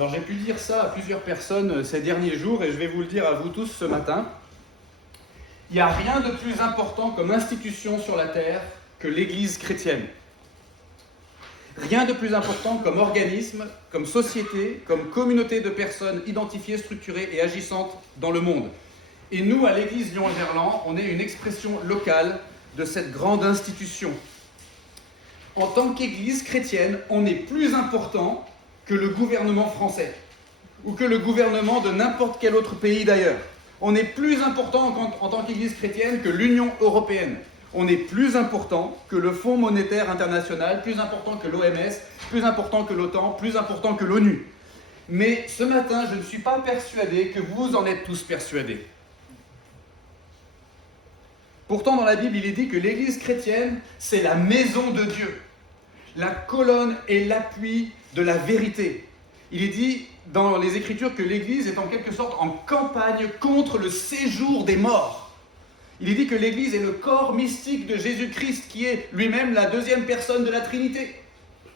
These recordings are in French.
Alors j'ai pu dire ça à plusieurs personnes ces derniers jours et je vais vous le dire à vous tous ce matin. Il n'y a rien de plus important comme institution sur la terre que l'Église chrétienne. Rien de plus important comme organisme, comme société, comme communauté de personnes identifiées, structurées et agissantes dans le monde. Et nous, à l'Église Lyon-Gerland, on est une expression locale de cette grande institution. En tant qu'Église chrétienne, on est plus important que le gouvernement français ou que le gouvernement de n'importe quel autre pays d'ailleurs. On est plus important en tant qu'Église chrétienne que l'Union européenne. On est plus important que le Fonds monétaire international, plus important que l'OMS, plus important que l'OTAN, plus important que l'ONU. Mais ce matin, je ne suis pas persuadé que vous en êtes tous persuadés. Pourtant, dans la Bible, il est dit que l'Église chrétienne, c'est la maison de Dieu, la colonne et l'appui de la vérité. Il est dit dans les Écritures que l'Église est en quelque sorte en campagne contre le séjour des morts. Il est dit que l'Église est le corps mystique de Jésus-Christ, qui est lui-même la deuxième personne de la Trinité.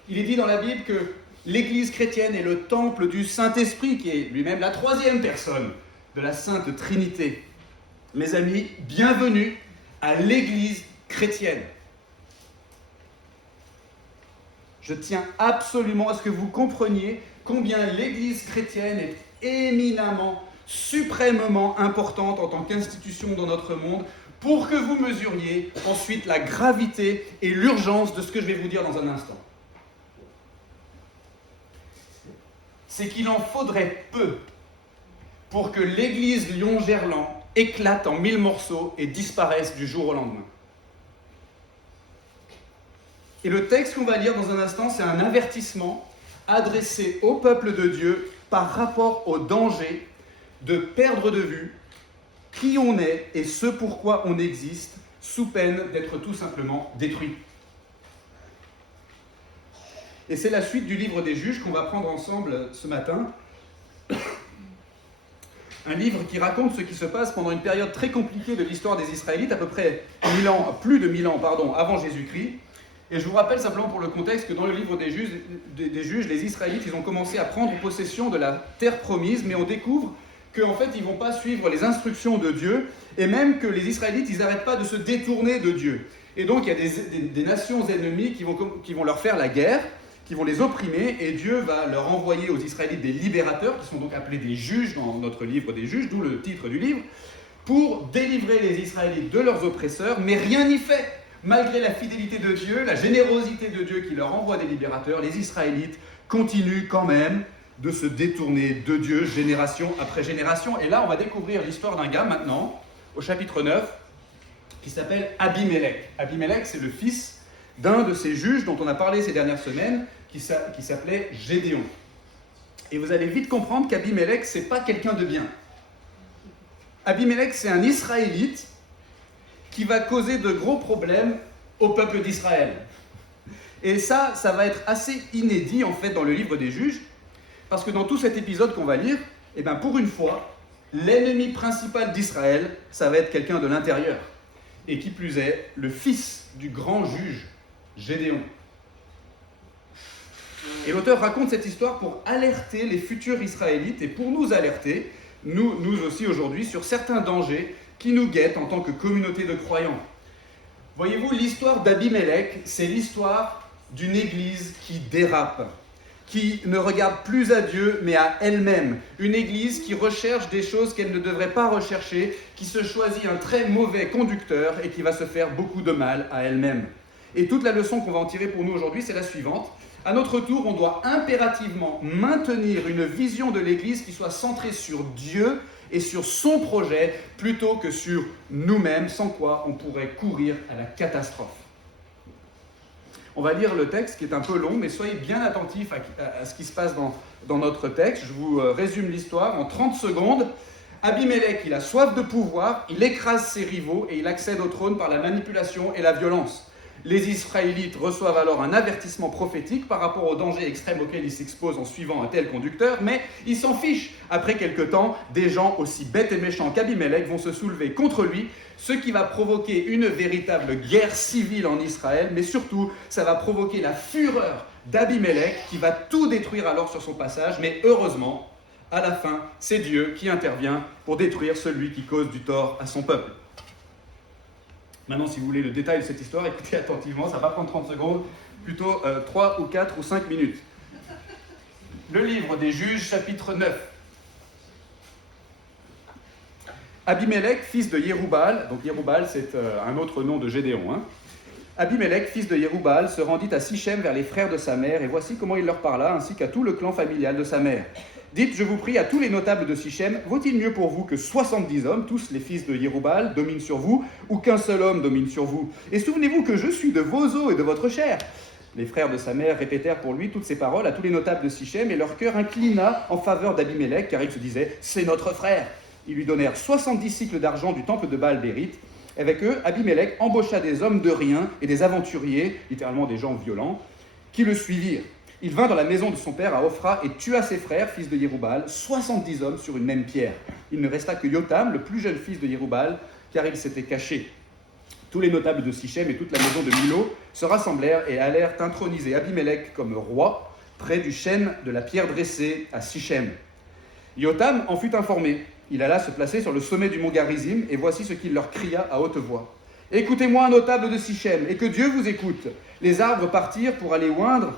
Il est dit dans la Bible que l'Église chrétienne est le temple du Saint-Esprit, qui est lui-même la troisième personne de la Sainte Trinité. Mes amis, bienvenue à l'Église chrétienne. Je tiens absolument à ce que vous compreniez combien l'Église chrétienne est éminemment, suprêmement importante en tant qu'institution dans notre monde, pour que vous mesuriez ensuite la gravité et l'urgence de ce que je vais vous dire dans un instant. C'est qu'il en faudrait peu pour que l'Église Lyon-Gerland éclate en 1000 morceaux et disparaisse du jour au lendemain. Et le texte qu'on va lire dans un instant, c'est un avertissement adressé au peuple de Dieu par rapport au danger de perdre de vue qui on est et ce pourquoi on existe, sous peine d'être tout simplement détruit. Et c'est la suite du livre des Juges qu'on va prendre ensemble ce matin. Un livre qui raconte ce qui se passe pendant une période très compliquée de l'histoire des Israélites, à peu près plus de 1000 ans avant Jésus-Christ. Et je vous rappelle simplement pour le contexte que dans le livre des Juges, les Israélites, ils ont commencé à prendre possession de la terre promise, mais on découvre qu'en fait, ils ne vont pas suivre les instructions de Dieu, et même que les Israélites, ils n'arrêtent pas de se détourner de Dieu. Et donc, il y a des nations ennemies qui vont leur faire la guerre, qui vont les opprimer, et Dieu va leur envoyer aux Israélites des libérateurs, qui sont donc appelés des juges dans notre livre des Juges, d'où le titre du livre, pour délivrer les Israélites de leurs oppresseurs, mais rien n'y fait. Malgré la fidélité de Dieu, la générosité de Dieu qui leur envoie des libérateurs, les Israélites continuent quand même de se détourner de Dieu génération après génération. Et là, on va découvrir l'histoire d'un gars maintenant, au chapitre 9, qui s'appelle Abimelech. Abimelech, c'est le fils d'un de ces juges dont on a parlé ces dernières semaines, qui s'appelait Gédéon. Et vous allez vite comprendre qu'Abimelech, c'est pas quelqu'un de bien. Abimelech, c'est un Israélite qui va causer de gros problèmes au peuple d'Israël. Et ça va être assez inédit en fait dans le livre des Juges, parce que dans tout cet épisode qu'on va lire, pour une fois, l'ennemi principal d'Israël, ça va être quelqu'un de l'intérieur. Et qui plus est, le fils du grand juge, Gédéon. Et l'auteur raconte cette histoire pour alerter les futurs Israélites et pour nous alerter, nous aussi aujourd'hui, sur certains dangers qui nous guettent en tant que communauté de croyants. Voyez-vous, l'histoire d'Abimelech, c'est l'histoire d'une église qui dérape, qui ne regarde plus à Dieu, mais à elle-même. Une église qui recherche des choses qu'elle ne devrait pas rechercher, qui se choisit un très mauvais conducteur et qui va se faire beaucoup de mal à elle-même. Et toute la leçon qu'on va en tirer pour nous aujourd'hui, c'est la suivante. À notre tour, on doit impérativement maintenir une vision de l'église qui soit centrée sur Dieu et sur son projet, plutôt que sur nous-mêmes, sans quoi on pourrait courir à la catastrophe. On va lire le texte qui est un peu long, mais soyez bien attentifs à ce qui se passe dans notre texte. Je vous résume l'histoire en 30 secondes. Abimelech, il a soif de pouvoir, il écrase ses rivaux et il accède au trône par la manipulation et la violence. Les Israélites reçoivent alors un avertissement prophétique par rapport au danger extrême auquel ils s'exposent en suivant un tel conducteur, mais ils s'en fichent. Après quelque temps, des gens aussi bêtes et méchants qu'Abimelech vont se soulever contre lui, ce qui va provoquer une véritable guerre civile en Israël, mais surtout, ça va provoquer la fureur d'Abimélec qui va tout détruire alors sur son passage, mais heureusement, à la fin, c'est Dieu qui intervient pour détruire celui qui cause du tort à son peuple. Maintenant, si vous voulez le détail de cette histoire, écoutez attentivement, ça va pas prendre 30 secondes, plutôt 3 ou 4 ou 5 minutes. Le livre des Juges, chapitre 9. Abimélec, fils de Yéroubal, donc Yéroubal c'est un autre nom de Gédéon, Abimélec, fils de Yéroubal, se rendit à Sichem vers les frères de sa mère, et voici comment il leur parla, ainsi qu'à tout le clan familial de sa mère. Dites, je vous prie, à tous les notables de Sichem, vaut-il mieux pour vous que 70 hommes, tous les fils de Yéroubal, dominent sur vous, ou qu'un seul homme domine sur vous? Et souvenez-vous que je suis de vos os et de votre chair. Les frères de sa mère répétèrent pour lui toutes ces paroles à tous les notables de Sichem, et leur cœur inclina en faveur d'Abimélec, car ils se disaient, c'est notre frère. Ils lui donnèrent 70 cycles d'argent du temple de Baal-Bérith. Avec eux, Abimélec embaucha des hommes de rien et des aventuriers, littéralement des gens violents, qui le suivirent. Il vint dans la maison de son père à Ophra et tua ses frères, fils de Yéroubal, 70 hommes sur une même pierre. Il ne resta que Yotam, le plus jeune fils de Yéroubal, car il s'était caché. Tous les notables de Sichem et toute la maison de Milo se rassemblèrent et allèrent introniser Abimélec comme roi près du chêne de la pierre dressée à Sichem. Yotam en fut informé. Il alla se placer sur le sommet du mont Garizim, et voici ce qu'il leur cria à haute voix. « Écoutez-moi, notables de Sichem, et que Dieu vous écoute. » Les arbres partirent pour aller oindre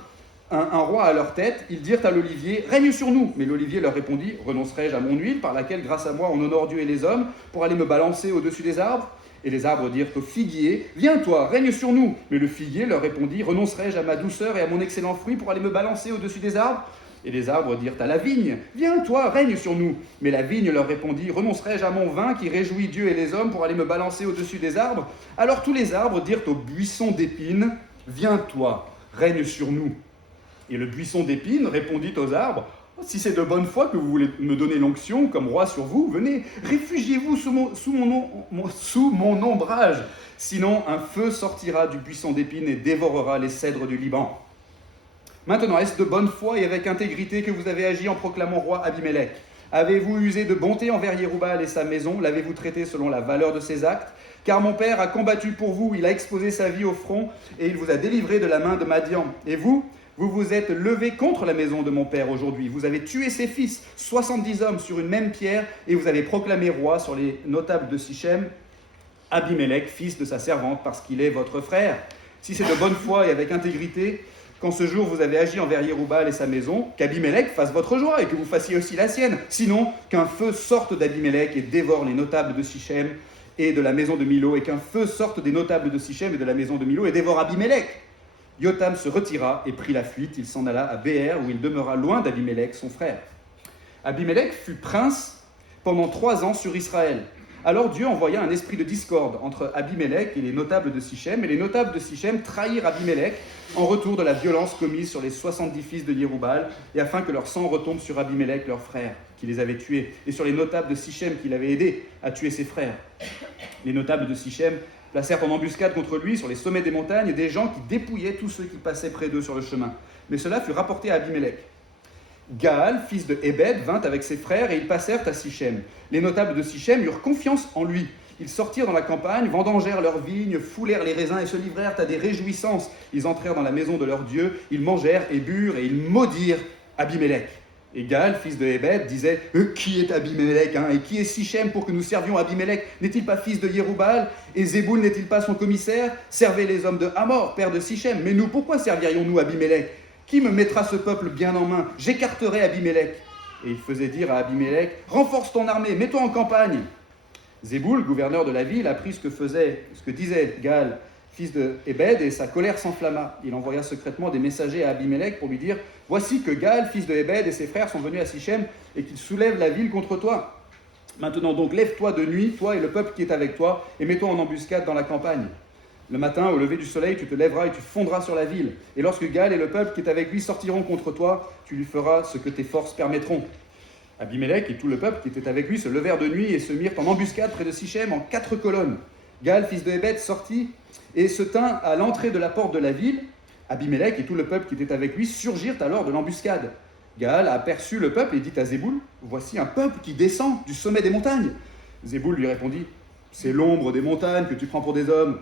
un roi à leur tête. Ils dirent à l'olivier, « Règne sur nous !» Mais l'olivier leur répondit, « Renoncerai-je à mon huile, par laquelle, grâce à moi, on honore Dieu et les hommes, pour aller me balancer au-dessus des arbres ?» Et les arbres dirent au figuier, « Viens toi, règne sur nous !» Mais le figuier leur répondit, « Renoncerai-je à ma douceur et à mon excellent fruit pour aller me balancer au-dessus des arbres ?» Et les arbres dirent à la vigne, « Viens, toi, règne sur nous !» Mais la vigne leur répondit, « Renoncerai-je à mon vin qui réjouit Dieu et les hommes pour aller me balancer au-dessus des arbres ?» Alors tous les arbres dirent au buisson d'épines, « Viens, toi, règne sur nous !» Et le buisson d'épines répondit aux arbres, « Si c'est de bonne foi que vous voulez me donner l'onction comme roi sur vous, venez, réfugiez-vous sous mon ombrage. Sinon, un feu sortira du buisson d'épines et dévorera les cèdres du Liban. » Maintenant, est-ce de bonne foi et avec intégrité que vous avez agi en proclamant roi Abimélec? Avez-vous usé de bonté envers Yéroubal et sa maison? L'avez-vous traité selon la valeur de ses actes? Car mon père a combattu pour vous, il a exposé sa vie au front, et il vous a délivré de la main de Madian. Et vous vous êtes levé contre la maison de mon père aujourd'hui. Vous avez tué ses fils, 70 hommes sur une même pierre, et vous avez proclamé roi sur les notables de Sichem, Abimélec, fils de sa servante, parce qu'il est votre frère. Si c'est de bonne foi et avec intégrité, qu'en ce jour vous avez agi envers Yéroubal et sa maison, qu'Abimélec fasse votre joie et que vous fassiez aussi la sienne. Sinon, qu'un feu sorte d'Abimélec et dévore les notables de Sichem et de la maison de Milo, et qu'un feu sorte des notables de Sichem et de la maison de Milo et dévore Abimélec. Yotam se retira et prit la fuite. Il s'en alla à Béer, où il demeura loin d'Abimélec, son frère. Abimélec fut prince pendant 3 ans sur Israël. Alors Dieu envoya un esprit de discorde entre Abimélec et les notables de Sichem, et les notables de Sichem trahirent Abimélec en retour de la violence commise sur les 70 fils de Yéroubal, et afin que leur sang retombe sur Abimélec, leur frère, qui les avait tués, et sur les notables de Sichem qui l'avaient aidé à tuer ses frères. Les notables de Sichem placèrent en embuscade contre lui sur les sommets des montagnes des gens qui dépouillaient tous ceux qui passaient près d'eux sur le chemin. Mais cela fut rapporté à Abimélec. Gaal, fils de Hébed, vint avec ses frères et ils passèrent à Sichem. Les notables de Sichem eurent confiance en lui. Ils sortirent dans la campagne, vendangèrent leurs vignes, foulèrent les raisins et se livrèrent à des réjouissances. Ils entrèrent dans la maison de leur Dieu, ils mangèrent et burent et ils maudirent Abimélec. Et Gaal, fils de Hébed, disait « Qui est Abimélec et qui est Sichem pour que nous servions Abimélec? N'est-il pas fils de Yéroubal? Et Zéboul n'est-il pas son commissaire? Servez les hommes de Hamor, père de Sichem. Mais nous, pourquoi servirions-nous Abimélec? Qui me mettra ce peuple bien en main? J'écarterai Abimélec. » Et il faisait dire à Abimélec « Renforce ton armée, mets-toi en campagne. » Zéboul, gouverneur de la ville, apprit ce que disait Gaal, fils de Hébed, et sa colère s'enflamma. Il envoya secrètement des messagers à Abimélec pour lui dire « Voici que Gaal, fils de Hébed, et ses frères sont venus à Sichem et qu'ils soulèvent la ville contre toi. Maintenant donc, lève-toi de nuit, toi et le peuple qui est avec toi, et mets-toi en embuscade dans la campagne. Le matin, au lever du soleil, tu te lèveras et tu fondras sur la ville. Et lorsque Gaal et le peuple qui est avec lui sortiront contre toi, tu lui feras ce que tes forces permettront. » Abimélec et tout le peuple qui était avec lui se levèrent de nuit et se mirent en embuscade près de Sichem en 4 colonnes. Gaal, fils de Hébed, sortit et se tint à l'entrée de la porte de la ville. Abimélec et tout le peuple qui était avec lui surgirent alors de l'embuscade. Gaal aperçut le peuple et dit à Zéboul, « Voici un peuple qui descend du sommet des montagnes. » Zéboul lui répondit, « C'est l'ombre des montagnes que tu prends pour des hommes. »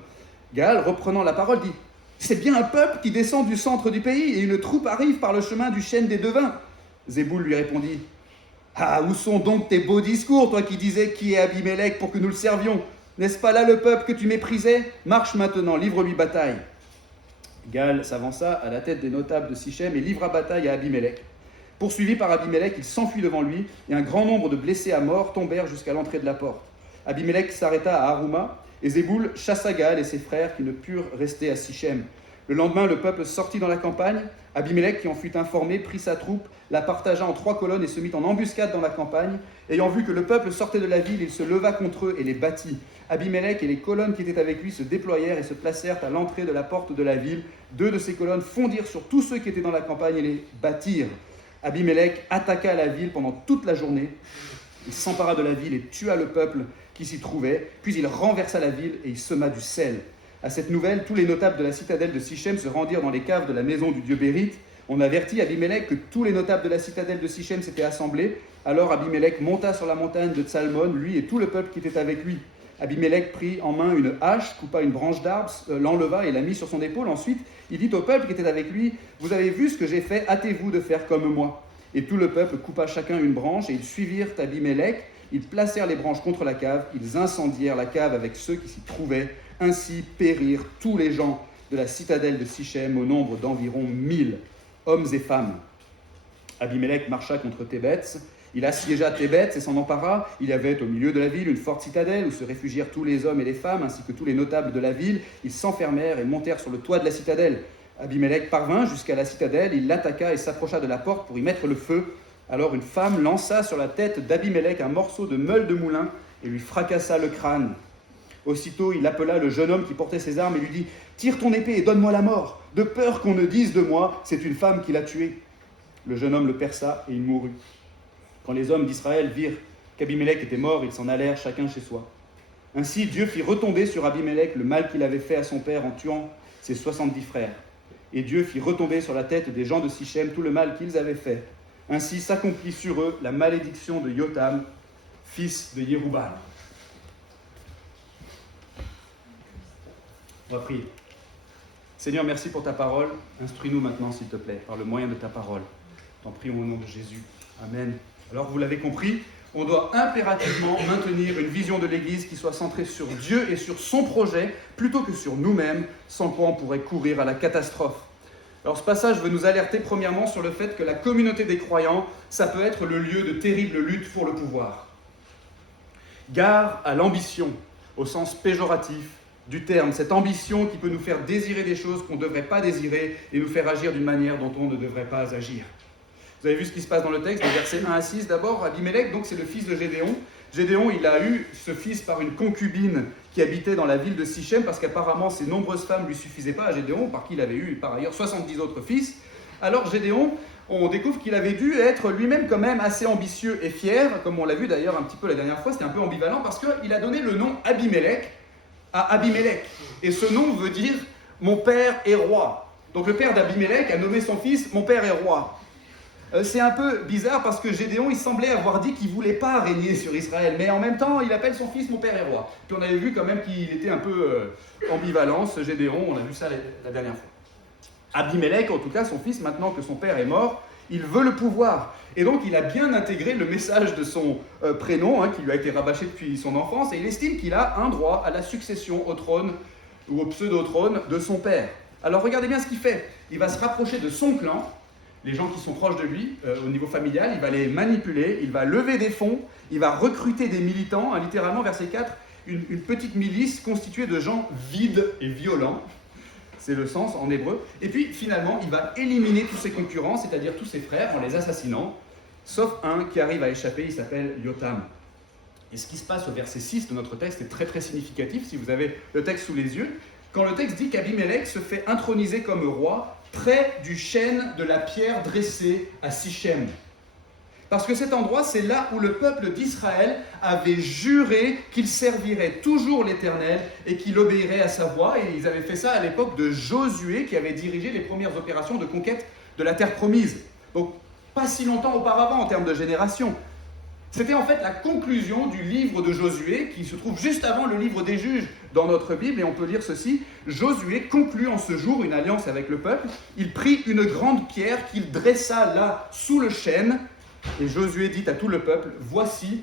Gaal, reprenant la parole, dit, C'est bien un peuple qui descend du centre du pays, et une troupe arrive par le chemin du chêne des devins. » Zéboul lui répondit, « Ah, où sont donc tes beaux discours, toi qui disais qui est Abimélec pour que nous le servions? N'est-ce pas là le peuple que tu méprisais? Marche maintenant, livre-lui bataille. » Gaal s'avança à la tête des notables de Sichem et livra bataille à Abimélec. Poursuivi par Abimélec, il s'enfuit devant lui, et un grand nombre de blessés à mort tombèrent jusqu'à l'entrée de la porte. Abimélec s'arrêta à Harouma, et Zéboul chassa Gaal et ses frères qui ne purent rester à Sichem. Le lendemain, le peuple sortit dans la campagne. Abimélec, qui en fut informé, prit sa troupe, la partagea en 3 colonnes et se mit en embuscade dans la campagne. Ayant vu que le peuple sortait de la ville, il se leva contre eux et les battit. Abimélec et les colonnes qui étaient avec lui se déployèrent et se placèrent à l'entrée de la porte de la ville. 2 de ces colonnes fondirent sur tous ceux qui étaient dans la campagne et les battirent. Abimélec attaqua la ville pendant toute la journée. Il s'empara de la ville et tua le peuple qui s'y trouvait. Puis il renversa la ville et il sema du sel. À cette nouvelle, tous les notables de la citadelle de Sichem se rendirent dans les caves de la maison du dieu Bérite. On avertit Abimélec que tous les notables de la citadelle de Sichem s'étaient assemblés. Alors Abimélec monta sur la montagne de Tsalmon, lui et tout le peuple qui était avec lui. Abimélec prit en main une hache, coupa une branche d'arbre, l'enleva et la mit sur son épaule. Ensuite, il dit au peuple qui était avec lui, « Vous avez vu ce que j'ai fait, hâtez-vous de faire comme moi. » Et tout le peuple coupa chacun une branche, et ils suivirent Abimélec. Ils placèrent les branches contre la cave, ils incendièrent la cave avec ceux qui s'y trouvaient. Ainsi périrent tous les gens de la citadelle de Sichem au nombre d'environ 1000 hommes et femmes. Abimélec marcha contre Thébets. Il assiégea Thébets et s'en empara. Il y avait au milieu de la ville une forte citadelle où se réfugièrent tous les hommes et les femmes, ainsi que tous les notables de la ville. Ils s'enfermèrent et montèrent sur le toit de la citadelle. Abimélec parvint jusqu'à la citadelle, il l'attaqua et s'approcha de la porte pour y mettre le feu. Alors une femme lança sur la tête d'Abimélec un morceau de meule de moulin et lui fracassa le crâne. Aussitôt, il appela le jeune homme qui portait ses armes et lui dit « Tire ton épée et donne-moi la mort, de peur qu'on ne dise de moi, c'est une femme qui l'a tué. » Le jeune homme le perça et il mourut. Quand les hommes d'Israël virent qu'Abimélec était mort, ils s'en allèrent chacun chez soi. Ainsi, Dieu fit retomber sur Abimélec le mal qu'il avait fait à son père en tuant ses 70 frères. Et Dieu fit retomber sur la tête des gens de Sichem tout le mal qu'ils avaient fait. Ainsi s'accomplit sur eux la malédiction de Yotam, fils de Yéroubal. On va prier. Seigneur, merci pour ta parole. Instruis-nous maintenant, s'il te plaît, par le moyen de ta parole. T'en prie au nom de Jésus. Amen. Alors, vous l'avez compris, on doit impérativement maintenir une vision de l'Église qui soit centrée sur Dieu et sur son projet, plutôt que sur nous-mêmes, sans quoi on pourrait courir à la catastrophe. Alors, ce passage veut nous alerter premièrement sur le fait que la communauté des croyants, ça peut être le lieu de terribles luttes pour le pouvoir. Gare à l'ambition, au sens péjoratif du terme, cette ambition qui peut nous faire désirer des choses qu'on ne devrait pas désirer et nous faire agir d'une manière dont on ne devrait pas agir. Vous avez vu ce qui se passe dans le texte, les versets 1 à 6. D'abord, Abimélec, donc c'est le fils de Gédéon. Gédéon, il a eu ce fils par une concubine qui habitait dans la ville de Sichem, parce qu'apparemment ses nombreuses femmes ne lui suffisaient pas à Gédéon, par qui il avait eu par ailleurs 70 autres fils. Alors Gédéon, on découvre qu'il avait dû être lui-même quand même assez ambitieux et fier, comme on l'a vu d'ailleurs un petit peu la dernière fois, c'était un peu ambivalent, parce qu'il a donné le nom Abimélec à Abimélec. Et ce nom veut dire « mon père est roi ». Donc le père d'Abimélec a nommé son fils « mon père est roi ». C'est un peu bizarre parce que Gédéon, il semblait avoir dit qu'il ne voulait pas régner sur Israël, mais en même temps, il appelle son fils « mon père est roi ». Puis on avait vu quand même qu'il était un peu ambivalent, ce Gédéon, on a vu ça la dernière fois. Abimélec, en tout cas, son fils, maintenant que son père est mort, il veut le pouvoir. Et donc, il a bien intégré le message de son prénom, qui lui a été rabâché depuis son enfance, et il estime qu'il a un droit à la succession au trône, ou au pseudo-trône, de son père. Alors, regardez bien ce qu'il fait. Il va se rapprocher de son clan, les gens qui sont proches de lui, au niveau familial, il va les manipuler, il va lever des fonds, il va recruter des militants, littéralement, verset 4, une petite milice constituée de gens vides et violents. C'est le sens en hébreu. Et puis, finalement, il va éliminer tous ses concurrents, c'est-à-dire tous ses frères, en les assassinant, sauf un qui arrive à échapper, il s'appelle Yotam. Et ce qui se passe au verset 6 de notre texte est très très significatif, si vous avez le texte sous les yeux. Quand le texte dit qu'Abimélec se fait introniser comme roi près du chêne de la pierre dressée à Sichem. Parce que cet endroit, c'est là où le peuple d'Israël avait juré qu'il servirait toujours l'Éternel et qu'il obéirait à sa voix. Et ils avaient fait ça à l'époque de Josué, qui avait dirigé les premières opérations de conquête de la terre promise. Donc, pas si longtemps auparavant en termes de génération. C'était en fait la conclusion du livre de Josué, qui se trouve juste avant le livre des juges dans notre Bible, et on peut lire ceci. Josué conclut en ce jour une alliance avec le peuple. Il prit une grande pierre qu'il dressa là sous le chêne, et Josué dit à tout le peuple, « Voici,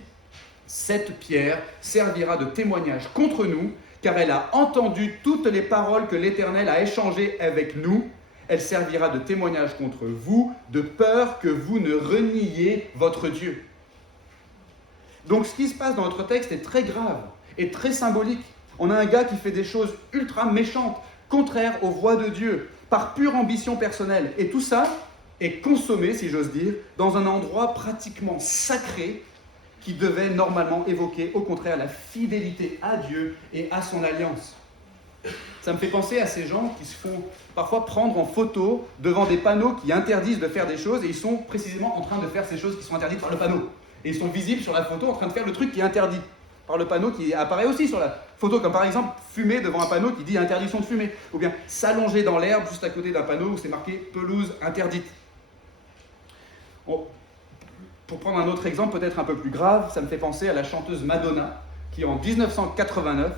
cette pierre servira de témoignage contre nous, car elle a entendu toutes les paroles que l'Éternel a échangées avec nous. Elle servira de témoignage contre vous, de peur que vous ne reniiez votre Dieu. » Donc ce qui se passe dans notre texte est très grave et très symbolique. On a un gars qui fait des choses ultra méchantes, contraires aux voies de Dieu, par pure ambition personnelle. Et tout ça est consommé, si j'ose dire, dans un endroit pratiquement sacré qui devait normalement évoquer, au contraire, la fidélité à Dieu et à son alliance. Ça me fait penser à ces gens qui se font parfois prendre en photo devant des panneaux qui interdisent de faire des choses, et ils sont précisément en train de faire ces choses qui sont interdites par le panneau. Et ils sont visibles sur la photo en train de faire le truc qui est interdit par le panneau qui apparaît aussi sur la photo, comme par exemple fumer devant un panneau qui dit interdiction de fumer, ou bien s'allonger dans l'herbe juste à côté d'un panneau où c'est marqué pelouse interdite. Pour prendre un autre exemple peut-être un peu plus grave, ça me fait penser à la chanteuse Madonna qui en 1989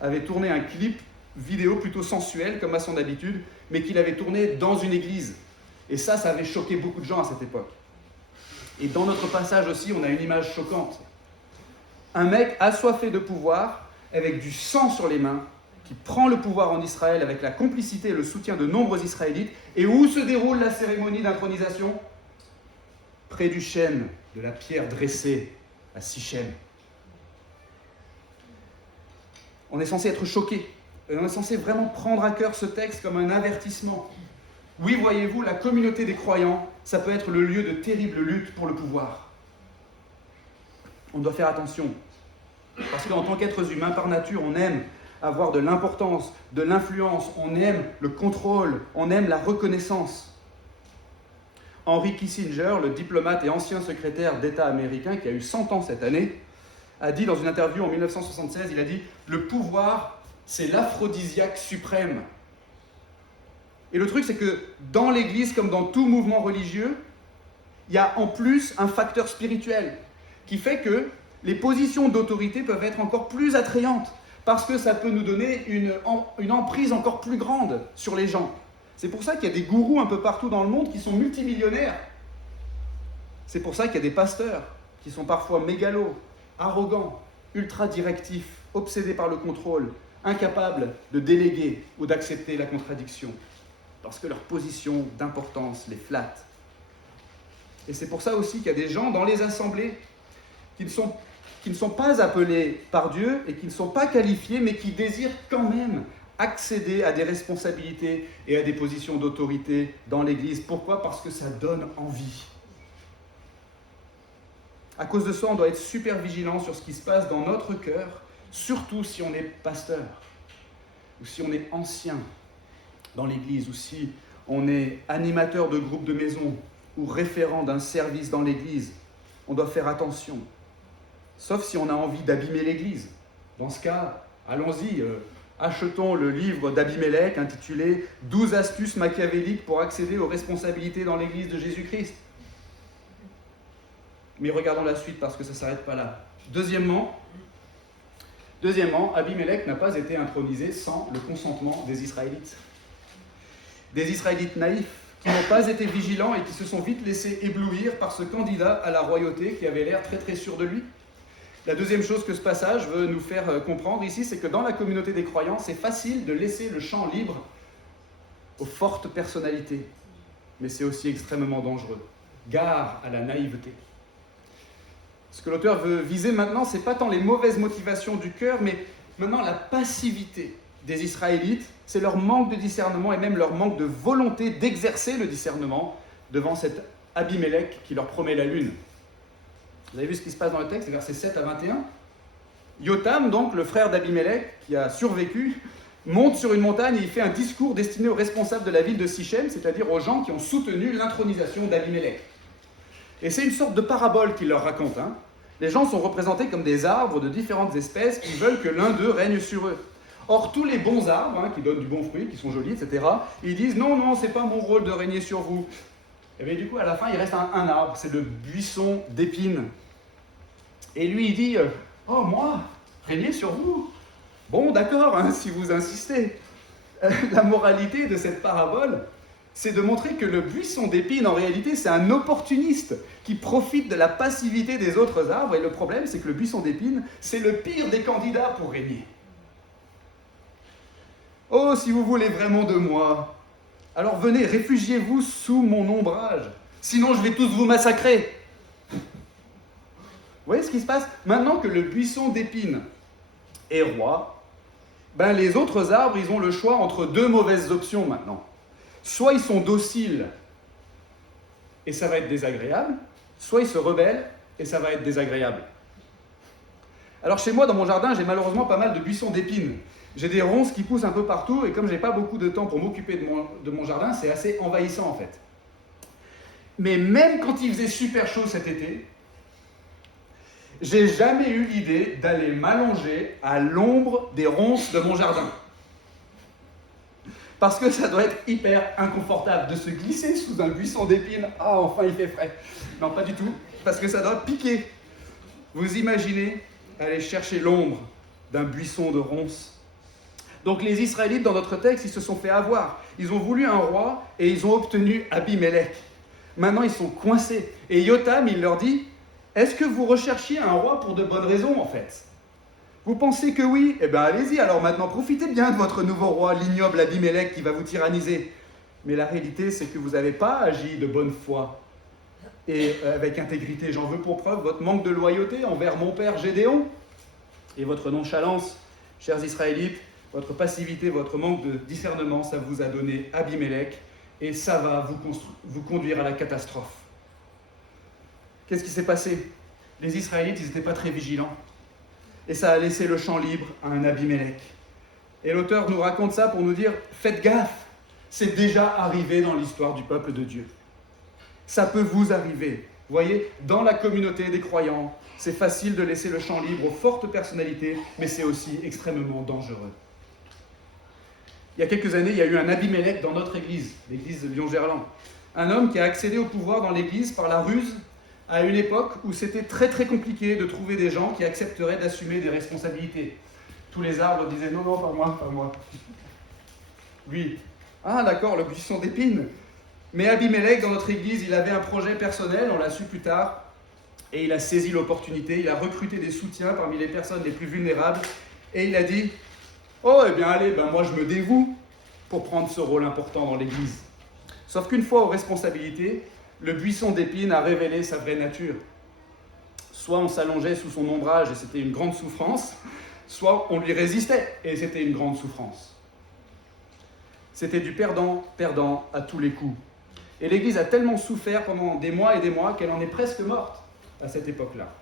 avait tourné un clip vidéo plutôt sensuel comme à son habitude, mais qu'il avait tourné dans une église. Et ça avait choqué beaucoup de gens à cette époque. Et dans notre passage aussi, on a une image choquante. Un mec assoiffé de pouvoir, avec du sang sur les mains, qui prend le pouvoir en Israël avec la complicité et le soutien de nombreux Israélites. Et où se déroule la cérémonie d'intronisation ? Près du chêne de la pierre dressée à Sichem. On est censé être choqué. On est censé vraiment prendre à cœur ce texte comme un avertissement. Oui, voyez-vous, la communauté des croyants, ça peut être le lieu de terribles luttes pour le pouvoir. On doit faire attention. Parce qu'en tant qu'êtres humains, par nature, on aime avoir de l'importance, de l'influence, on aime le contrôle, on aime la reconnaissance. Henry Kissinger, le diplomate et ancien secrétaire d'État américain, qui a eu 100 ans cette année, a dit dans une interview en 1976, il a dit « Le pouvoir, c'est l'aphrodisiaque suprême ». Et le truc, c'est que dans l'Église, comme dans tout mouvement religieux, il y a en plus un facteur spirituel qui fait que les positions d'autorité peuvent être encore plus attrayantes parce que ça peut nous donner une emprise encore plus grande sur les gens. C'est pour ça qu'il y a des gourous un peu partout dans le monde qui sont multimillionnaires. C'est pour ça qu'il y a des pasteurs qui sont parfois mégalos, arrogants, ultra-directifs, obsédés par le contrôle, incapables de déléguer ou d'accepter la contradiction, parce que leur position d'importance les flatte. Et c'est pour ça aussi qu'il y a des gens dans les assemblées qui ne sont pas appelés par Dieu et qui ne sont pas qualifiés, mais qui désirent quand même accéder à des responsabilités et à des positions d'autorité dans l'Église. Pourquoi ? Parce que ça donne envie. À cause de ça, on doit être super vigilant sur ce qui se passe dans notre cœur, surtout si on est pasteur, ou si on est ancien dans l'Église, ou si on est animateur de groupe de maison, ou référent d'un service dans l'Église. On doit faire attention. Sauf si on a envie d'abîmer l'Église. Dans ce cas, allons-y, achetons le livre d'Abimelech intitulé « 12 astuces machiavéliques pour accéder aux responsabilités dans l'Église de Jésus-Christ ». Mais regardons la suite parce que ça ne s'arrête pas là. Deuxièmement, Abimelech n'a pas été intronisé sans le consentement des Israélites. Des Israélites naïfs qui n'ont pas été vigilants et qui se sont vite laissés éblouir par ce candidat à la royauté qui avait l'air très très sûr de lui. La deuxième chose que ce passage veut nous faire comprendre ici, c'est que dans la communauté des croyants, c'est facile de laisser le champ libre aux fortes personnalités. Mais c'est aussi extrêmement dangereux. Gare à la naïveté. Ce que l'auteur veut viser maintenant, ce n'est pas tant les mauvaises motivations du cœur, mais maintenant la passivité des Israélites, c'est leur manque de discernement et même leur manque de volonté d'exercer le discernement devant cet Abimelech qui leur promet la lune. Vous avez vu ce qui se passe dans le texte, versets 7 à 21 ? Yotam, donc, le frère d'Abimelech, qui a survécu, monte sur une montagne et il fait un discours destiné aux responsables de la ville de Sichem, c'est-à-dire aux gens qui ont soutenu l'intronisation d'Abimelech. Et c'est une sorte de parabole qu'il leur raconte. Les gens sont représentés comme des arbres de différentes espèces qui veulent que l'un d'eux règne sur eux. Or, tous les bons arbres, qui donnent du bon fruit, qui sont jolis, etc., ils disent « Non, c'est pas mon rôle de régner sur vous ». Et bien du coup, à la fin, il reste un arbre, c'est le buisson d'épines. Et lui, il dit oh, moi, régner sur vous? Bon, d'accord, hein, si vous insistez. La moralité de cette parabole, c'est de montrer que le buisson d'épines, en réalité, c'est un opportuniste qui profite de la passivité des autres arbres. Et le problème, c'est que le buisson d'épines, c'est le pire des candidats pour régner. Oh, si vous voulez vraiment de moi, alors venez, réfugiez-vous sous mon ombrage. Sinon, je vais tous vous massacrer. Vous voyez ce qui se passe? Maintenant que le buisson d'épines est roi, ben les autres arbres, ils ont le choix entre deux mauvaises options maintenant. Soit ils sont dociles et ça va être désagréable, soit ils se rebellent et ça va être désagréable. Alors chez moi, dans mon jardin, j'ai malheureusement pas mal de buissons d'épines. J'ai des ronces qui poussent un peu partout et comme je n'ai pas beaucoup de temps pour m'occuper de mon jardin, c'est assez envahissant en fait. Mais même quand il faisait super chaud cet été, j'ai jamais eu l'idée d'aller m'allonger à l'ombre des ronces de mon jardin. Parce que ça doit être hyper inconfortable de se glisser sous un buisson d'épines. Ah, enfin il fait frais. Non, pas du tout, parce que ça doit piquer. Vous imaginez aller chercher l'ombre d'un buisson de ronces. Donc les Israélites, dans notre texte, ils se sont fait avoir. Ils ont voulu un roi et ils ont obtenu Abimélec. Maintenant, ils sont coincés. Et Yotam, il leur dit, est-ce que vous recherchiez un roi pour de bonnes raisons, en fait? Vous pensez que oui? Eh bien, allez-y, alors maintenant, profitez bien de votre nouveau roi, l'ignoble Abimélec, qui va vous tyranniser. Mais la réalité, c'est que vous n'avez pas agi de bonne foi et avec intégrité. J'en veux pour preuve votre manque de loyauté envers mon père Gédéon et votre nonchalance, chers Israélites, votre passivité, votre manque de discernement, ça vous a donné Abimélec et ça va vous conduire à la catastrophe. Qu'est-ce qui s'est passé? Les Israélites, ils n'étaient pas très vigilants. Et ça a laissé le champ libre à un Abimélec. Et l'auteur nous raconte ça pour nous dire, faites gaffe, c'est déjà arrivé dans l'histoire du peuple de Dieu. Ça peut vous arriver. Vous voyez, dans la communauté des croyants, c'est facile de laisser le champ libre aux fortes personnalités, mais c'est aussi extrêmement dangereux. Il y a quelques années, il y a eu un Abimélec dans notre église, l'église de Lyon-Gerland. Un homme qui a accédé au pouvoir dans l'église par la ruse à une époque où c'était très très compliqué de trouver des gens qui accepteraient d'assumer des responsabilités. Tous les arbres disaient non, non, pas moi, pas moi. Lui, ah d'accord, le buisson d'épines. Mais Abimélec, dans notre église, il avait un projet personnel, on l'a su plus tard, et il a saisi l'opportunité, il a recruté des soutiens parmi les personnes les plus vulnérables, et il a dit, oh, eh bien allez, moi je me dévoue pour prendre ce rôle important dans l'église. Sauf qu'une fois aux responsabilités, le buisson d'épines a révélé sa vraie nature. Soit on s'allongeait sous son ombrage et c'était une grande souffrance, soit on lui résistait et c'était une grande souffrance. C'était du perdant à tous les coups. Et l'Église a tellement souffert pendant des mois et des mois qu'elle en est presque morte à cette époque-là.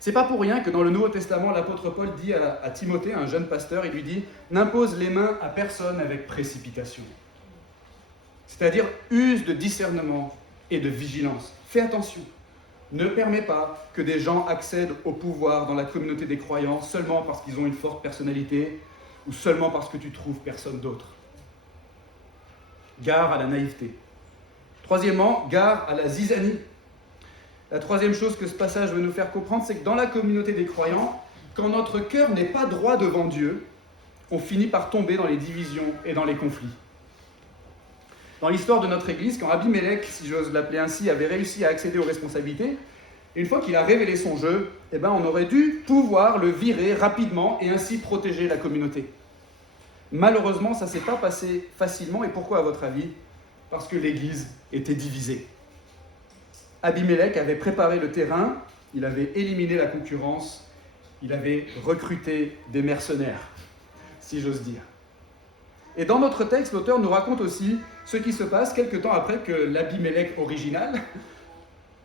C'est pas pour rien que dans le Nouveau Testament, l'apôtre Paul dit à Timothée, un jeune pasteur, il lui dit « N'impose les mains à personne avec précipitation ». C'est-à-dire, use de discernement et de vigilance. Fais attention. Ne permets pas que des gens accèdent au pouvoir dans la communauté des croyants seulement parce qu'ils ont une forte personnalité ou seulement parce que tu trouves personne d'autre. Gare à la naïveté. Troisièmement, gare à la zizanie. La troisième chose que ce passage veut nous faire comprendre, c'est que dans la communauté des croyants, quand notre cœur n'est pas droit devant Dieu, on finit par tomber dans les divisions et dans les conflits. Dans l'histoire de notre Église, quand Abimélec, si j'ose l'appeler ainsi, avait réussi à accéder aux responsabilités, une fois qu'il a révélé son jeu, on aurait dû pouvoir le virer rapidement et ainsi protéger la communauté. Malheureusement, ça ne s'est pas passé facilement. Et pourquoi, à votre avis? Parce que l'Église était divisée. Abimélec avait préparé le terrain, il avait éliminé la concurrence, il avait recruté des mercenaires, si j'ose dire. Et dans notre texte, l'auteur nous raconte aussi ce qui se passe quelque temps après que l'Abimélec original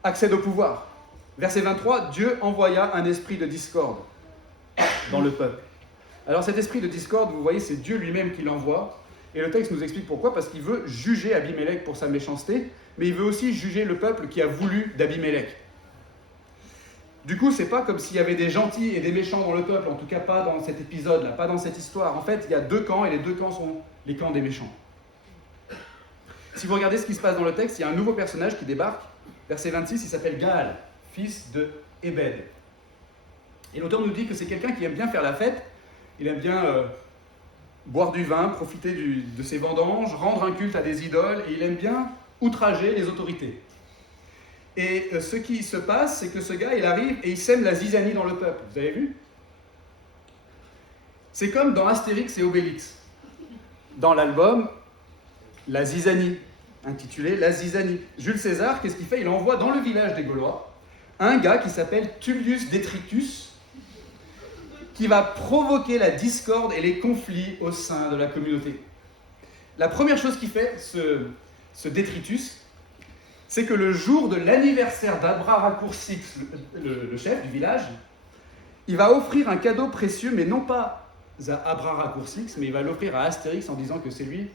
accède au pouvoir. Verset 23, Dieu envoya un esprit de discorde dans le peuple. Alors cet esprit de discorde, vous voyez, c'est Dieu lui-même qui l'envoie. Et le texte nous explique pourquoi, parce qu'il veut juger Abimélec pour sa méchanceté, mais il veut aussi juger le peuple qui a voulu d'Abimélec. Du coup, c'est pas comme s'il y avait des gentils et des méchants dans le peuple, en tout cas pas dans cet épisode-là, pas dans cette histoire. En fait, il y a deux camps, et les deux camps sont les camps des méchants. Si vous regardez ce qui se passe dans le texte, il y a un nouveau personnage qui débarque. Verset 26, il s'appelle Gaal, fils de Ebed. Et l'auteur nous dit que c'est quelqu'un qui aime bien faire la fête, il aime bien boire du vin, profiter de ses vendanges, rendre un culte à des idoles, et il aime bien outrager les autorités. Et ce qui se passe, c'est que ce gars, il arrive et il sème la zizanie dans le peuple. Vous avez vu ? C'est comme dans Astérix et Obélix, dans l'album La Zizanie, intitulé La Zizanie. Jules César, qu'est-ce qu'il fait ? Il envoie dans le village des Gaulois un gars qui s'appelle Tullius Detritus, qui va provoquer la discorde et les conflits au sein de la communauté. La première chose qu'il fait, ce Detritus, c'est que le jour de l'anniversaire d'Abraracourcix, le chef du village, il va offrir un cadeau précieux, mais non pas à Abraracourcix, mais il va l'offrir à Astérix en disant que c'est lui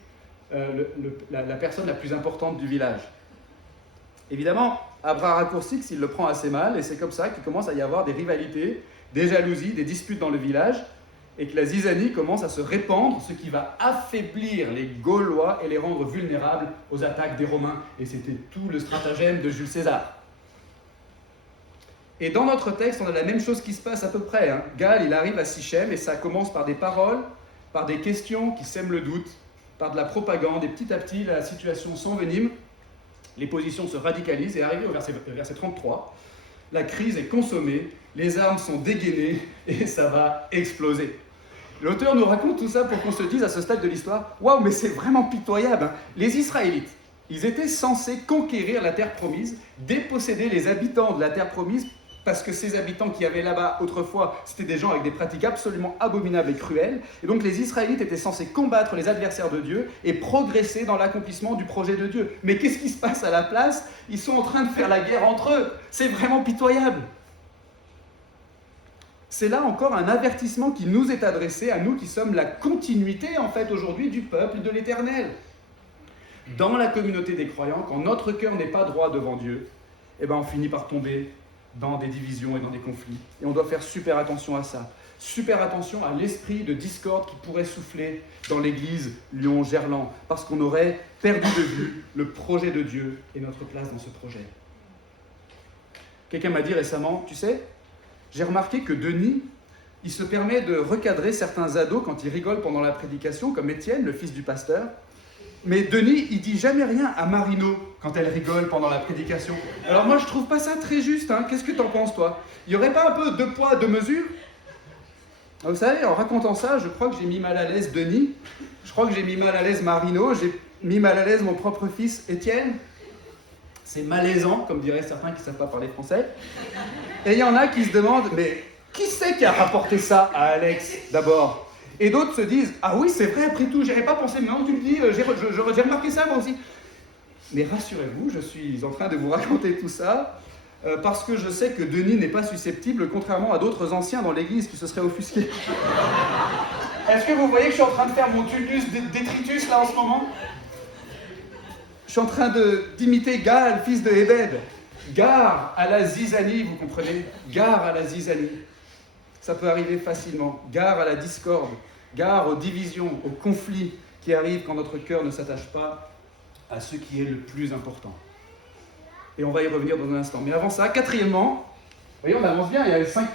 la personne la plus importante du village. Évidemment, Abraracourcix, il le prend assez mal, et c'est comme ça qu'il commence à y avoir des rivalités, des jalousies, des disputes dans le village, et que la zizanie commence à se répandre, ce qui va affaiblir les Gaulois et les rendre vulnérables aux attaques des Romains. Et c'était tout le stratagème de Jules César. Et dans notre texte, on a la même chose qui se passe à peu près. Gall, il arrive à Sichem, et ça commence par des paroles, par des questions qui sèment le doute, par de la propagande, et petit à petit, la situation s'envenime, les positions se radicalisent, et arrivé au verset 33, la crise est consommée, les armes sont dégainées, et ça va exploser. L'auteur nous raconte tout ça pour qu'on se dise à ce stade de l'histoire, waouh, mais c'est vraiment pitoyable. Les Israélites, ils étaient censés conquérir la terre promise, déposséder les habitants de la terre promise, parce que ces habitants qui avaient là-bas autrefois, c'était des gens avec des pratiques absolument abominables et cruelles. Et donc les Israélites étaient censés combattre les adversaires de Dieu et progresser dans l'accomplissement du projet de Dieu. Mais qu'est-ce qui se passe à la place ? Ils sont en train de faire la guerre entre eux. C'est vraiment pitoyable. C'est là encore un avertissement qui nous est adressé, à nous qui sommes la continuité en fait aujourd'hui du peuple de l'Éternel. Dans la communauté des croyants, quand notre cœur n'est pas droit devant Dieu, on finit par tomber dans des divisions et dans des conflits. Et on doit faire super attention à ça. Super attention à l'esprit de discorde qui pourrait souffler dans l'église Lyon-Gerland, parce qu'on aurait perdu de vue le projet de Dieu et notre place dans ce projet. Quelqu'un m'a dit récemment, tu sais, j'ai remarqué que Denis, il se permet de recadrer certains ados quand ils rigolent pendant la prédication, comme Étienne, le fils du pasteur. Mais Denis, il dit jamais rien à Marino quand elle rigole pendant la prédication. Alors moi, je trouve pas ça très juste. Qu'est-ce que t'en penses, toi ? Il n'y aurait pas un peu deux poids, deux mesures ? Vous savez, en racontant ça, je crois que j'ai mis mal à l'aise Denis. Je crois que j'ai mis mal à l'aise Marino. J'ai mis mal à l'aise mon propre fils, Étienne. C'est malaisant, comme diraient certains qui ne savent pas parler français. Et il y en a qui se demandent, mais qui c'est qui a rapporté ça à Alex, d'abord ? Et d'autres se disent, ah oui, c'est vrai, après tout, j'y avais pas pensé, mais non, tu me dis, j'ai remarqué ça moi aussi. Mais rassurez-vous, je suis en train de vous raconter tout ça, parce que je sais que Denis n'est pas susceptible, contrairement à d'autres anciens dans l'église qui se seraient offusqués. Est-ce que vous voyez que je suis en train de faire mon Tullius Detritus là en ce moment ? Je suis en train d'imiter Gall, fils de Ebed. Gare à la zizanie, vous comprenez ? Gare à la zizanie. Ça peut arriver facilement. Gare à la discorde, gare aux divisions, aux conflits qui arrivent quand notre cœur ne s'attache pas à ce qui est le plus important. Et on va y revenir dans un instant. Mais avant ça, quatrièmement, vous voyez, on avance bien, il y a 5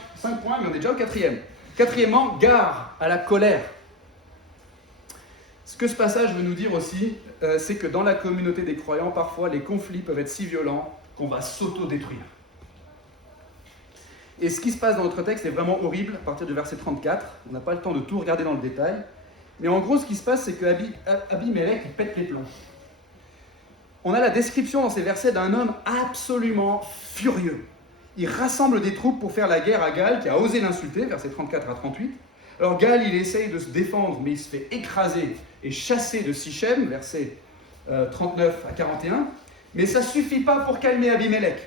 points, mais on est déjà au quatrième. Quatrièmement, gare à la colère. Ce que ce passage veut nous dire aussi, c'est que dans la communauté des croyants, parfois les conflits peuvent être si violents qu'on va s'auto-détruire. Et ce qui se passe dans notre texte est vraiment horrible, à partir du verset 34. On n'a pas le temps de tout regarder dans le détail. Mais en gros, ce qui se passe, c'est qu'Abimelech, il pète les plombs. On a la description dans ces versets d'un homme absolument furieux. Il rassemble des troupes pour faire la guerre à Gall, qui a osé l'insulter, versets 34 à 38. Alors Gall, il essaye de se défendre, mais il se fait écraser et chasser de Sichem, versets 39 à 41. Mais ça ne suffit pas pour calmer Abimelech.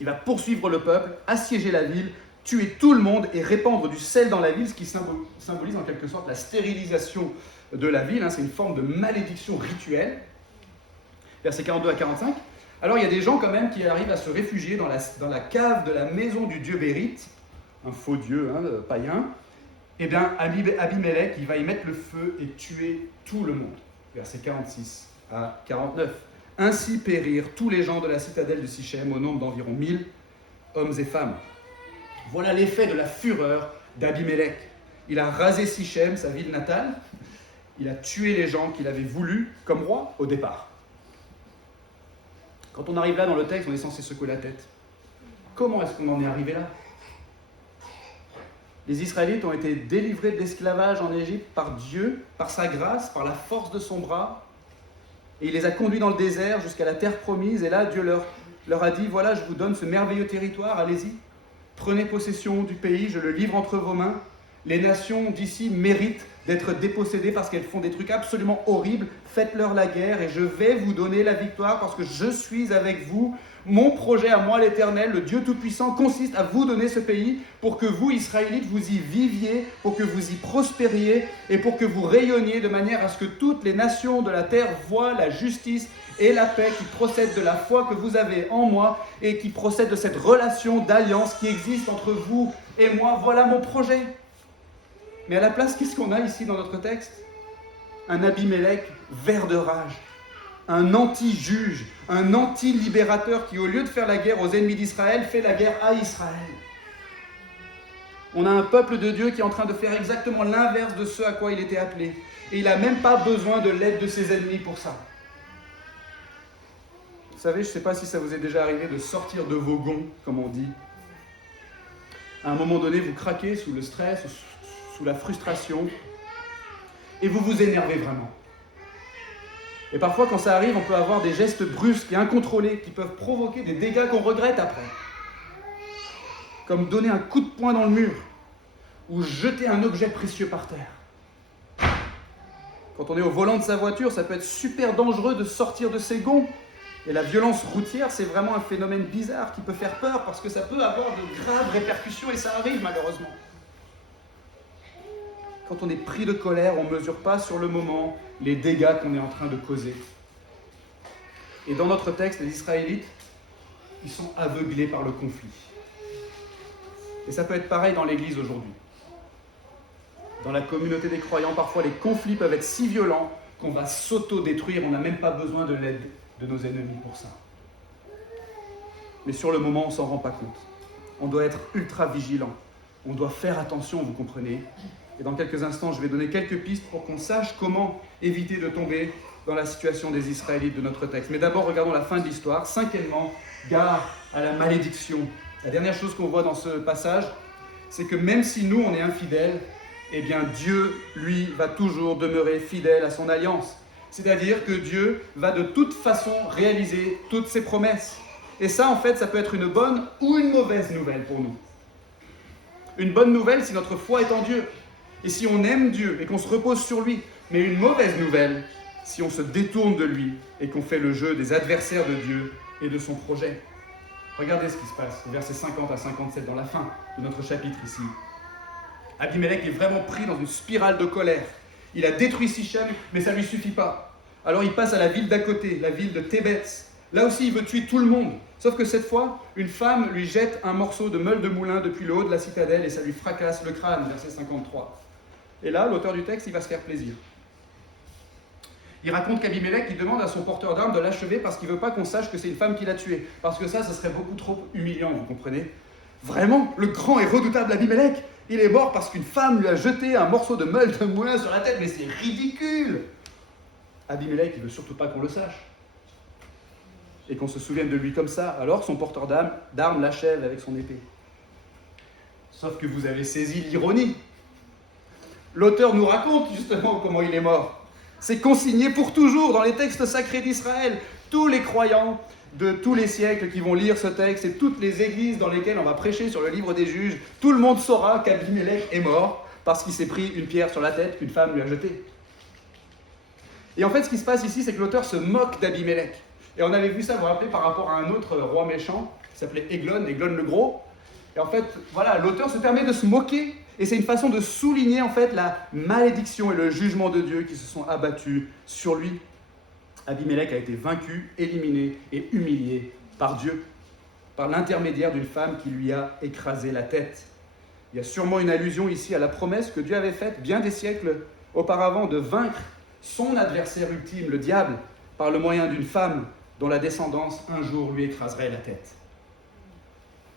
Il va poursuivre le peuple, assiéger la ville, tuer tout le monde et répandre du sel dans la ville, ce qui symbolise en quelque sorte la stérilisation de la ville. C'est une forme de malédiction rituelle. Versets 42 à 45. Alors il y a des gens quand même qui arrivent à se réfugier dans la cave de la maison du dieu Bérite, un faux dieu païen. Eh bien, Abimelech, il va y mettre le feu et tuer tout le monde. Versets 46 à 49. Ainsi périrent tous les gens de la citadelle de Sichem, au nombre d'environ 1000. hommes et femmes. Voilà l'effet de la fureur d'Abimélec. Il a rasé Sichem, sa ville natale. Il a tué les gens qu'il avait voulu comme roi au départ. Quand on arrive là dans le texte, on est censé secouer la tête. Comment est-ce qu'on en est arrivé là? Les Israélites ont été délivrés de l'esclavage en Égypte par Dieu, par sa grâce, par la force de son bras. Et il les a conduits dans le désert jusqu'à la terre promise. Et là, Dieu leur a dit, voilà, je vous donne ce merveilleux territoire, allez-y. Prenez possession du pays, je le livre entre vos mains. Les nations d'ici méritent d'être dépossédées parce qu'elles font des trucs absolument horribles. Faites-leur la guerre et je vais vous donner la victoire parce que je suis avec vous. Mon projet à moi, l'Éternel, le Dieu Tout-Puissant, consiste à vous donner ce pays pour que vous, Israélites, vous y viviez, pour que vous y prospériez et pour que vous rayonniez de manière à ce que toutes les nations de la terre voient la justice et la paix qui procèdent de la foi que vous avez en moi et qui procèdent de cette relation d'alliance qui existe entre vous et moi. Voilà mon projet. Mais à la place, qu'est-ce qu'on a ici dans notre texte? Un Abimélec vert de rage, un anti-juge, un anti-libérateur qui, au lieu de faire la guerre aux ennemis d'Israël, fait la guerre à Israël. On a un peuple de Dieu qui est en train de faire exactement l'inverse de ce à quoi il était appelé. Et il n'a même pas besoin de l'aide de ses ennemis pour ça. Vous savez, je ne sais pas si ça vous est déjà arrivé de sortir de vos gonds, comme on dit. À un moment donné, vous craquez sous le stress, sous la frustration, et vous vous énervez vraiment. Et parfois, quand ça arrive, on peut avoir des gestes brusques et incontrôlés qui peuvent provoquer des dégâts qu'on regrette après. Comme donner un coup de poing dans le mur, ou jeter un objet précieux par terre. Quand on est au volant de sa voiture, ça peut être super dangereux de sortir de ses gonds. Et la violence routière, c'est vraiment un phénomène bizarre qui peut faire peur parce que ça peut avoir de graves répercussions et ça arrive malheureusement. Quand on est pris de colère, on ne mesure pas sur le moment les dégâts qu'on est en train de causer. Et dans notre texte, les Israélites, ils sont aveuglés par le conflit. Et ça peut être pareil dans l'Église aujourd'hui. Dans la communauté des croyants, parfois les conflits peuvent être si violents qu'on va s'auto-détruire, on n'a même pas besoin de l'aide de nos ennemis pour ça. Mais sur le moment, on ne s'en rend pas compte. On doit être ultra vigilant. On doit faire attention, vous comprenez. Et dans quelques instants, je vais donner quelques pistes pour qu'on sache comment éviter de tomber dans la situation des Israélites de notre texte. Mais d'abord, regardons la fin de l'histoire. Cinquièmement, gare à la malédiction. La dernière chose qu'on voit dans ce passage, c'est que même si nous, on est infidèles, eh bien Dieu, lui, va toujours demeurer fidèle à son alliance. C'est-à-dire que Dieu va de toute façon réaliser toutes ses promesses. Et ça, en fait, ça peut être une bonne ou une mauvaise nouvelle pour nous. Une bonne nouvelle si notre foi est en Dieu. Et si on aime Dieu et qu'on se repose sur lui. Mais une mauvaise nouvelle si on se détourne de lui et qu'on fait le jeu des adversaires de Dieu et de son projet. Regardez ce qui se passe au verset 50 à 57 dans la fin de notre chapitre ici. Abimélec est vraiment pris dans une spirale de colère. Il a détruit Sichem, mais ça ne lui suffit pas. Alors il passe à la ville d'à côté, la ville de Thébès. Là aussi, il veut tuer tout le monde. Sauf que cette fois, une femme lui jette un morceau de meule de moulin depuis le haut de la citadelle et ça lui fracasse le crâne, verset 53. Et là, l'auteur du texte, il va se faire plaisir. Il raconte qu'Abimélec, il demande à son porteur d'armes de l'achever parce qu'il ne veut pas qu'on sache que c'est une femme qui l'a tué. Parce que ça serait beaucoup trop humiliant, vous comprenez? Vraiment, le grand et redoutable Abimélec, il est mort parce qu'une femme lui a jeté un morceau de meule de moulin sur la tête, mais c'est ridicule! Abimélec, il ne veut surtout pas qu'on le sache. Et qu'on se souvienne de lui comme ça. Alors son porteur d'armes l'achève avec son épée. Sauf que vous avez saisi l'ironie. L'auteur nous raconte justement comment il est mort. C'est consigné pour toujours dans les textes sacrés d'Israël. Tous les croyants de tous les siècles qui vont lire ce texte et toutes les églises dans lesquelles on va prêcher sur le livre des juges, tout le monde saura qu'Abimélec est mort parce qu'il s'est pris une pierre sur la tête qu'une femme lui a jetée. Et en fait, ce qui se passe ici, c'est que l'auteur se moque d'Abimélec. Et on avait vu ça, vous vous rappelez, par rapport à un autre roi méchant qui s'appelait Églon le Gros. Et en fait, voilà, l'auteur se permet de se moquer. Et c'est une façon de souligner en fait la malédiction et le jugement de Dieu qui se sont abattus sur lui. Abimélec a été vaincu, éliminé et humilié par Dieu, par l'intermédiaire d'une femme qui lui a écrasé la tête. Il y a sûrement une allusion ici à la promesse que Dieu avait faite bien des siècles auparavant de vaincre son adversaire ultime, le diable, par le moyen d'une femme dont la descendance un jour lui écraserait la tête.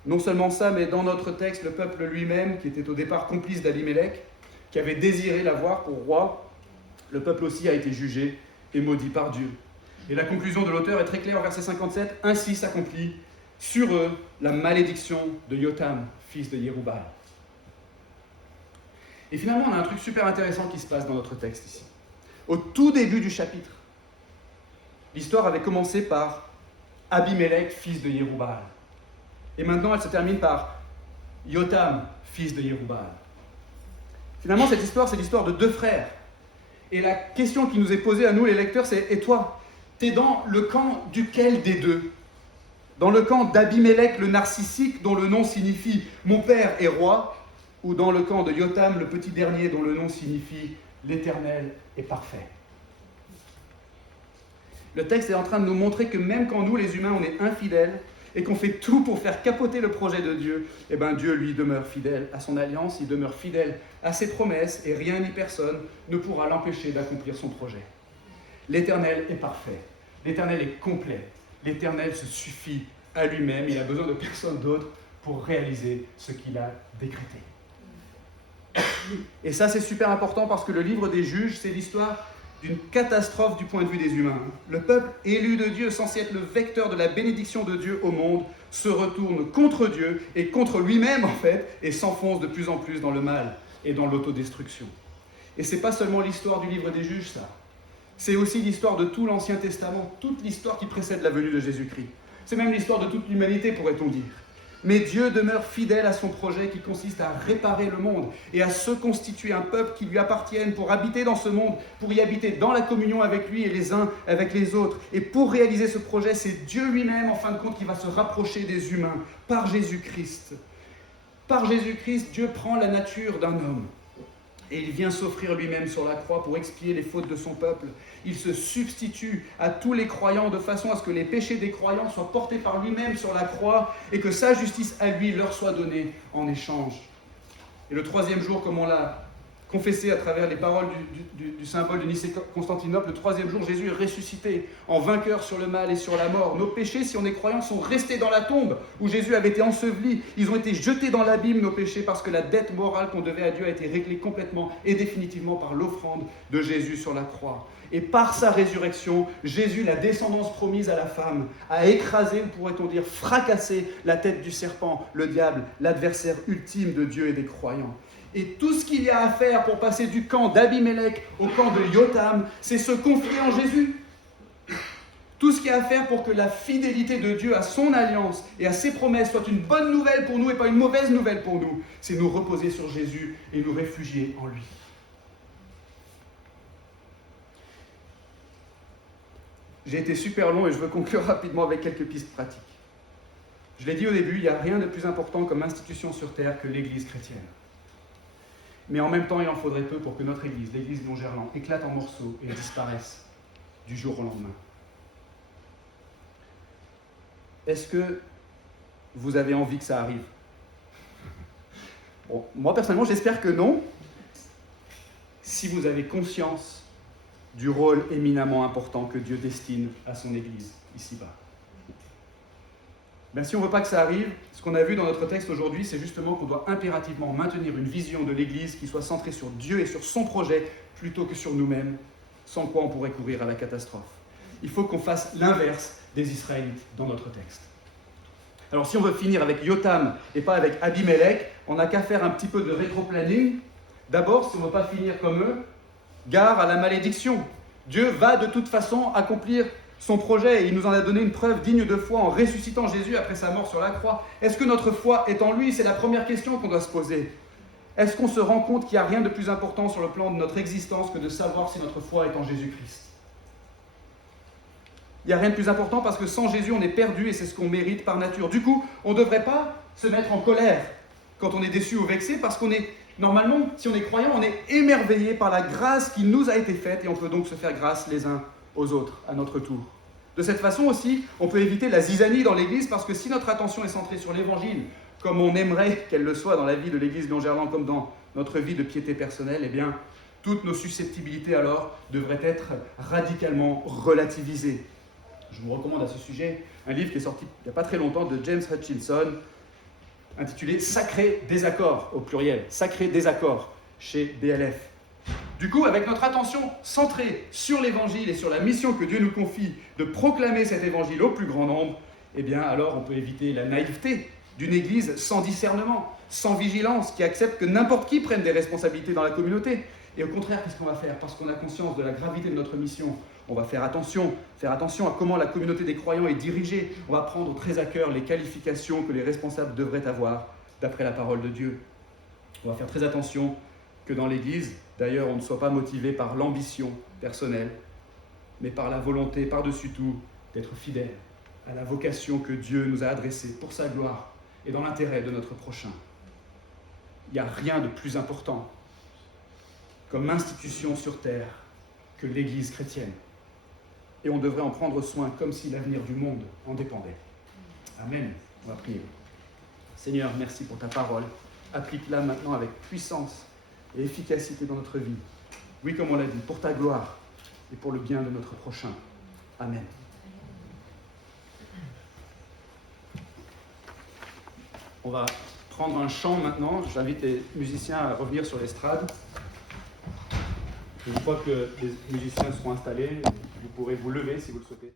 Non seulement ça, mais dans notre texte, le peuple lui-même, qui était au départ complice d'Abimélec, qui avait désiré l'avoir pour roi, le peuple aussi a été jugé et maudit par Dieu. Et la conclusion de l'auteur est très claire au verset 57, « Ainsi s'accomplit sur eux la malédiction de Yotam, fils de Yéroubal. » Et finalement, on a un truc super intéressant qui se passe dans notre texte ici. Au tout début du chapitre, l'histoire avait commencé par Abimélec, fils de Yéroubal. Et maintenant, elle se termine par Yotam, fils de Yéroubal. Finalement, cette histoire, c'est l'histoire de deux frères. Et la question qui nous est posée à nous, les lecteurs, c'est « Et toi, t'es dans le camp duquel des deux ? Dans le camp d'Abimélec, le narcissique, dont le nom signifie « Mon père est roi », ou dans le camp de Yotam, le petit dernier, dont le nom signifie « L'Éternel est parfait ». Le texte est en train de nous montrer que même quand nous, les humains, on est infidèles, et qu'on fait tout pour faire capoter le projet de Dieu, eh bien Dieu, lui, demeure fidèle à son alliance, il demeure fidèle à ses promesses, et rien ni personne ne pourra l'empêcher d'accomplir son projet. L'Éternel est parfait, l'Éternel est complet, l'Éternel se suffit à lui-même, il a besoin de personne d'autre pour réaliser ce qu'il a décrété. Et ça, c'est super important parce que le livre des Juges, c'est l'histoire d'une catastrophe du point de vue des humains. Le peuple élu de Dieu, censé être le vecteur de la bénédiction de Dieu au monde, se retourne contre Dieu et contre lui-même en fait, et s'enfonce de plus en plus dans le mal et dans l'autodestruction. Et c'est pas seulement l'histoire du livre des Juges, ça. C'est aussi l'histoire de tout l'Ancien Testament, toute l'histoire qui précède la venue de Jésus-Christ. C'est même l'histoire de toute l'humanité, pourrait-on dire. Mais Dieu demeure fidèle à son projet qui consiste à réparer le monde et à se constituer un peuple qui lui appartienne pour habiter dans ce monde, pour y habiter dans la communion avec lui et les uns avec les autres. Et pour réaliser ce projet, c'est Dieu lui-même, en fin de compte, qui va se rapprocher des humains par Jésus-Christ. Par Jésus-Christ, Dieu prend la nature d'un homme et il vient s'offrir lui-même sur la croix pour expier les fautes de son peuple. Il se substitue à tous les croyants de façon à ce que les péchés des croyants soient portés par lui-même sur la croix et que sa justice à lui leur soit donnée en échange. Et le troisième jour, comme on l'a confessé à travers les paroles du symbole de Nicée-Constantinople, le troisième jour, Jésus est ressuscité en vainqueur sur le mal et sur la mort. Nos péchés, si on est croyant, sont restés dans la tombe où Jésus avait été enseveli. Ils ont été jetés dans l'abîme, nos péchés, parce que la dette morale qu'on devait à Dieu a été réglée complètement et définitivement par l'offrande de Jésus sur la croix. Et par sa résurrection, Jésus, la descendance promise à la femme, a écrasé, ou pourrait-on dire fracassé, la tête du serpent, le diable, l'adversaire ultime de Dieu et des croyants. Et tout ce qu'il y a à faire pour passer du camp d'Abimélec au camp de Yotam, c'est se confier en Jésus. Tout ce qu'il y a à faire pour que la fidélité de Dieu à son alliance et à ses promesses soit une bonne nouvelle pour nous et pas une mauvaise nouvelle pour nous, c'est nous reposer sur Jésus et nous réfugier en lui. J'ai été super long et je veux conclure rapidement avec quelques pistes pratiques. Je l'ai dit au début, il n'y a rien de plus important comme institution sur terre que l'Église chrétienne. Mais en même temps, il en faudrait peu pour que notre Église, l'Église Lyon-Gerland, éclate en morceaux et disparaisse du jour au lendemain. Est-ce que vous avez envie que ça arrive ? Bon, moi, personnellement, j'espère que non. Si vous avez conscience du rôle éminemment important que Dieu destine à son Église, ici-bas. Ben, si on ne veut pas que ça arrive, ce qu'on a vu dans notre texte aujourd'hui, c'est justement qu'on doit impérativement maintenir une vision de l'Église qui soit centrée sur Dieu et sur son projet, plutôt que sur nous-mêmes, sans quoi on pourrait courir à la catastrophe. Il faut qu'on fasse l'inverse des Israélites dans notre texte. Alors si on veut finir avec Yotam et pas avec Abimélec, on n'a qu'à faire un petit peu de rétro-planning. D'abord, si on ne veut pas finir comme eux, gare à la malédiction. Dieu va de toute façon accomplir son projet et il nous en a donné une preuve digne de foi en ressuscitant Jésus après sa mort sur la croix. Est-ce que notre foi est en lui ? C'est la première question qu'on doit se poser. Est-ce qu'on se rend compte qu'il n'y a rien de plus important sur le plan de notre existence que de savoir si notre foi est en Jésus-Christ ? Il n'y a rien de plus important parce que sans Jésus, on est perdu et c'est ce qu'on mérite par nature. Du coup, on ne devrait pas se mettre en colère quand on est déçu ou vexé parce qu'on est, normalement, si on est croyant, on est émerveillé par la grâce qui nous a été faite et on peut donc se faire grâce les uns aux autres, à notre tour. De cette façon aussi, on peut éviter la zizanie dans l'Église parce que si notre attention est centrée sur l'Évangile, comme on aimerait qu'elle le soit dans la vie de l'Église Lyon-Gerland, comme dans notre vie de piété personnelle, eh bien, toutes nos susceptibilités alors devraient être radicalement relativisées. Je vous recommande à ce sujet un livre qui est sorti il n'y a pas très longtemps de James Hutchinson, intitulé « Sacré désaccord » au pluriel, « Sacré désaccord » chez BLF. Du coup, avec notre attention centrée sur l'Évangile et sur la mission que Dieu nous confie de proclamer cet Évangile au plus grand nombre, eh bien alors on peut éviter la naïveté d'une Église sans discernement, sans vigilance, qui accepte que n'importe qui prenne des responsabilités dans la communauté. Et au contraire, qu'est-ce qu'on va faire? Parce qu'on a conscience de la gravité de notre mission, on va faire attention à comment la communauté des croyants est dirigée. On va prendre très à cœur les qualifications que les responsables devraient avoir d'après la parole de Dieu. On va faire très attention que dans l'Église, d'ailleurs, on ne soit pas motivé par l'ambition personnelle, mais par la volonté, par-dessus tout, d'être fidèle à la vocation que Dieu nous a adressée pour sa gloire et dans l'intérêt de notre prochain. Il n'y a rien de plus important comme institution sur terre que l'Église chrétienne. Et on devrait en prendre soin comme si l'avenir du monde en dépendait. Amen. On va prier. Seigneur, merci pour ta parole. Applique-la maintenant avec puissance et efficacité dans notre vie. Oui, comme on l'a dit, pour ta gloire et pour le bien de notre prochain. Amen. On va prendre un chant maintenant. J'invite les musiciens à revenir sur l'estrade. Une fois que les musiciens seront installés, vous pourrez vous lever si vous le souhaitez.